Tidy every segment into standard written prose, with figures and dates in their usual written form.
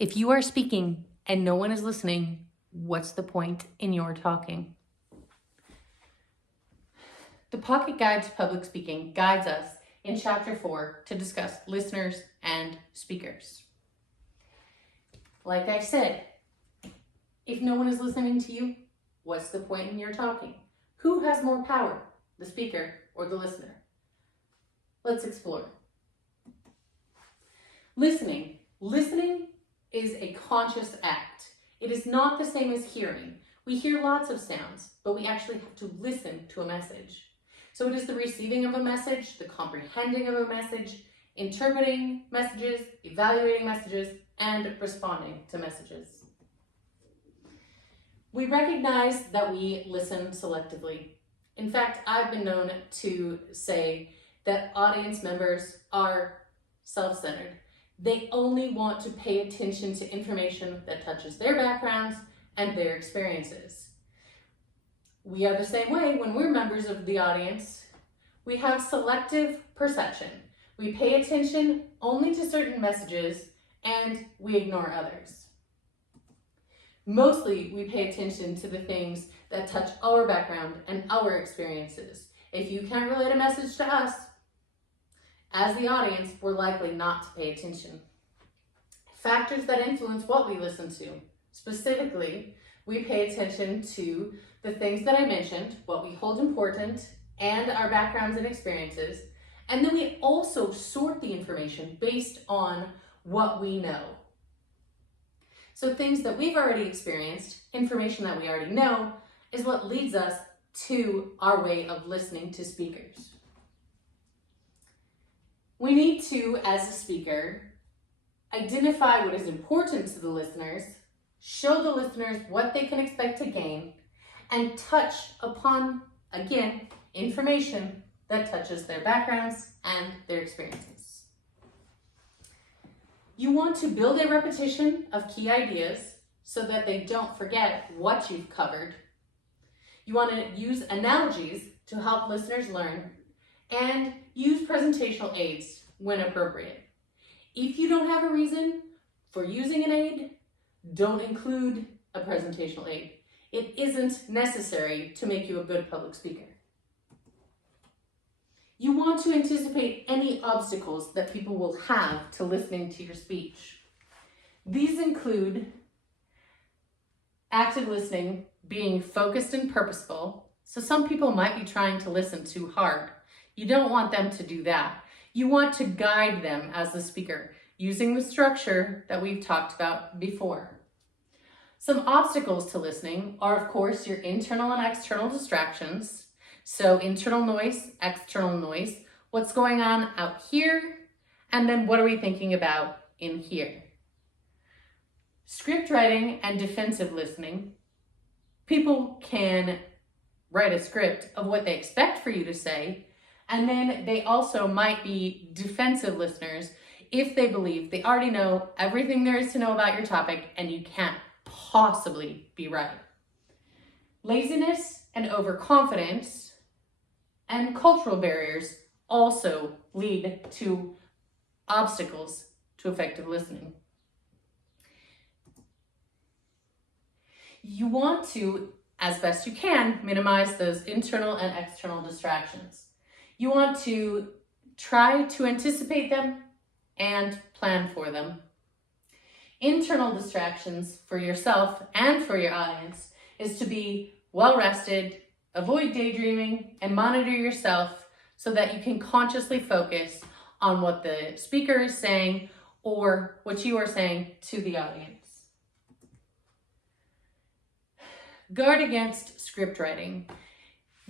If you are speaking and no one is listening, what's the point in your talking? The Pocket Guide to Public Speaking guides us in Chapter 4 to discuss listeners and speakers. Like I said, if no one is listening to you, what's the point in your talking? Who has more power, the speaker or the listener? Let's explore. Listening is a conscious act. It is not the same as hearing. We hear lots of sounds, but we actually have to listen to a message. So it is the receiving of a message, the comprehending of a message, interpreting messages, evaluating messages, and responding to messages. We recognize that we listen selectively. In fact, I've been known to say that audience members are self-centered. They only want to pay attention to information that touches their backgrounds and their experiences. We are the same way when we're members of the audience. We have selective perception. We pay attention only to certain messages and we ignore others. Mostly, we pay attention to the things that touch our background and our experiences. If you can't relate a message to us, as the audience, we're likely not to pay attention. Factors that influence what we listen to. Specifically, we pay attention to the things that I mentioned, what we hold important, and our backgrounds and experiences. And then we also sort the information based on what we know. So things that we've already experienced, information that we already know, is what leads us to our way of listening to speakers. We need to, as a speaker, identify what is important to the listeners, show the listeners what they can expect to gain, and touch upon, again, information that touches their backgrounds and their experiences. You want to build a repetition of key ideas so that they don't forget what you've covered. You want to use analogies to help listeners learn, and use presentational aids when appropriate. If you don't have a reason for using an aid, don't include a presentational aid. It isn't necessary to make you a good public speaker. You want to anticipate any obstacles that people will have to listening to your speech. These include active listening, being focused and purposeful. So some people might be trying to listen too hard. You don't want them to do that. You want to guide them as the speaker, using the structure that we've talked about before. Some obstacles to listening are, of course, your internal and external distractions. So internal noise, external noise, what's going on out here, and then what are we thinking about in here. Script writing and defensive listening. People can write a script of what they expect for you to say, and then they also might be defensive listeners if they believe they already know everything there is to know about your topic and you can't possibly be right. Laziness and overconfidence and cultural barriers also lead to obstacles to effective listening. You want to, as best you can, minimize those internal and external distractions. You want to try to anticipate them and plan for them. Internal distractions for yourself and for your audience is to be well rested, avoid daydreaming, and monitor yourself so that you can consciously focus on what the speaker is saying or what you are saying to the audience. Guard against script writing.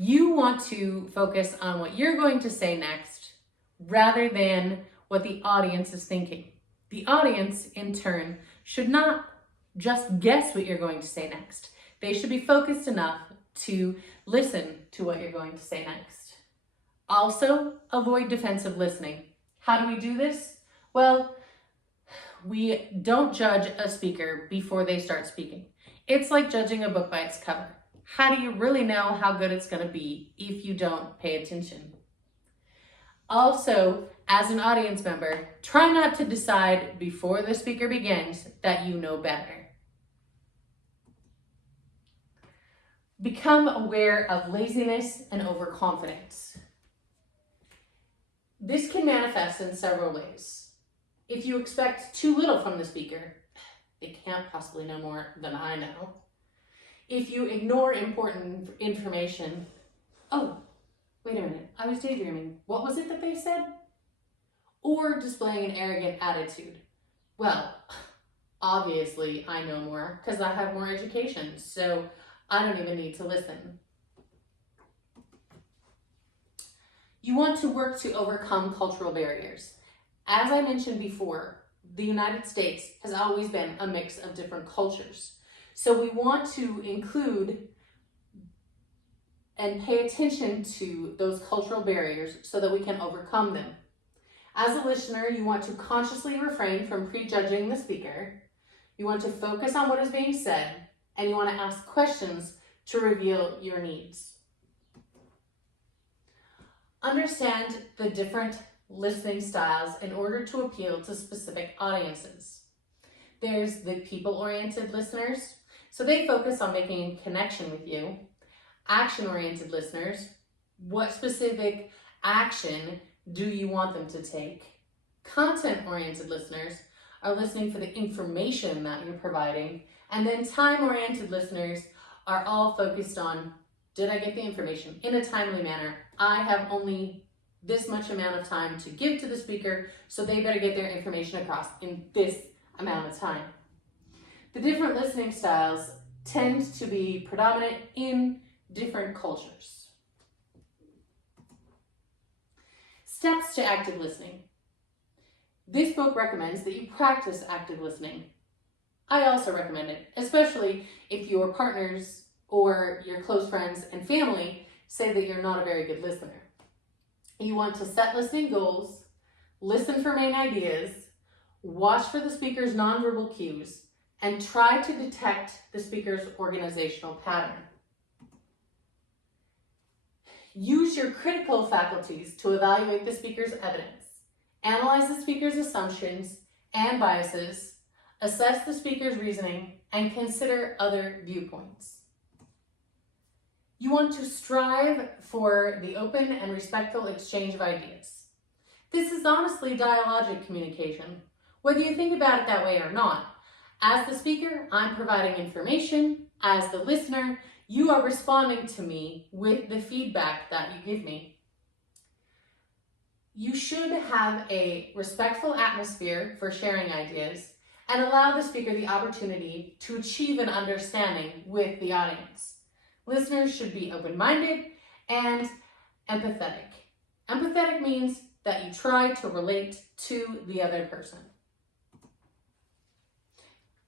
You want to focus on what you're going to say next rather than what the audience is thinking. The audience, in turn, should not just guess what you're going to say next. They should be focused enough to listen to what you're going to say next. Also, avoid defensive listening. How do we do this? Well, we don't judge a speaker before they start speaking. It's like judging a book by its cover. How do you really know how good it's going to be if you don't pay attention? Also, As an audience member, try not to decide before the speaker begins that you know better. Become aware of laziness and overconfidence. This can manifest in several ways. If you expect too little from the speaker, they can't possibly know more than I know. If you ignore important information, oh, wait a minute, I was daydreaming. What was it that they said? Or displaying an arrogant attitude. Well, obviously I know more because I have more education, so I don't even need to listen. You want to work to overcome cultural barriers. As I mentioned before, the United States has always been a mix of different cultures. So we want to include and pay attention to those cultural barriers so that we can overcome them. As a listener, you want to consciously refrain from prejudging the speaker. You want to focus on what is being said, and you want to ask questions to reveal your needs. Understand the different listening styles in order to appeal to specific audiences. There's the people-oriented listeners, so they focus on making a connection with you. Action-oriented listeners, what specific action do you want them to take? Content-oriented listeners are listening for the information that you're providing. And then time-oriented listeners are all focused on, did I get the information in a timely manner? I have only this much amount of time to give to the speaker, so they better get their information across in this amount of time. The different listening styles tend to be predominant in different cultures. Steps to active listening. This book recommends that you practice active listening. I also recommend it, especially if your partners or your close friends and family say that you're not a very good listener. You want to set listening goals, listen for main ideas, watch for the speaker's nonverbal cues, and try to detect the speaker's organizational pattern. Use your critical faculties to evaluate the speaker's evidence. Analyze the speaker's assumptions and biases, assess the speaker's reasoning, and consider other viewpoints. You want to strive for the open and respectful exchange of ideas. This is honestly dialogic communication, whether you think about it that way or not. As the speaker, I'm providing information. As the listener, you are responding to me with the feedback that you give me. You should have a respectful atmosphere for sharing ideas and allow the speaker the opportunity to achieve an understanding with the audience. Listeners should be open-minded and empathetic. Empathetic means that you try to relate to the other person.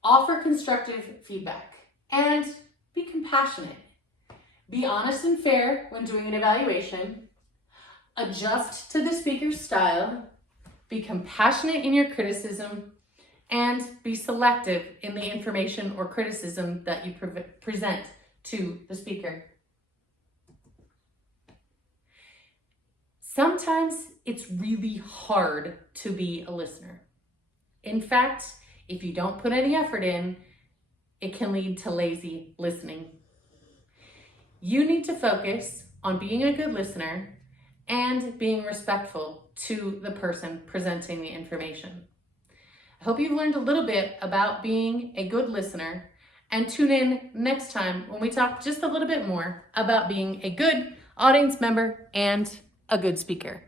Offer constructive feedback and be compassionate. Be honest and fair when doing an evaluation. Adjust to the speaker's style. Be compassionate in your criticism. And be selective in the information or criticism that you present to the speaker. Sometimes it's really hard to be a listener. In fact, if you don't put any effort in, it can lead to lazy listening. You need to focus on being a good listener and being respectful to the person presenting the information. I hope you've learned a little bit about being a good listener, and tune in next time when we talk just a little bit more about being a good audience member and a good speaker.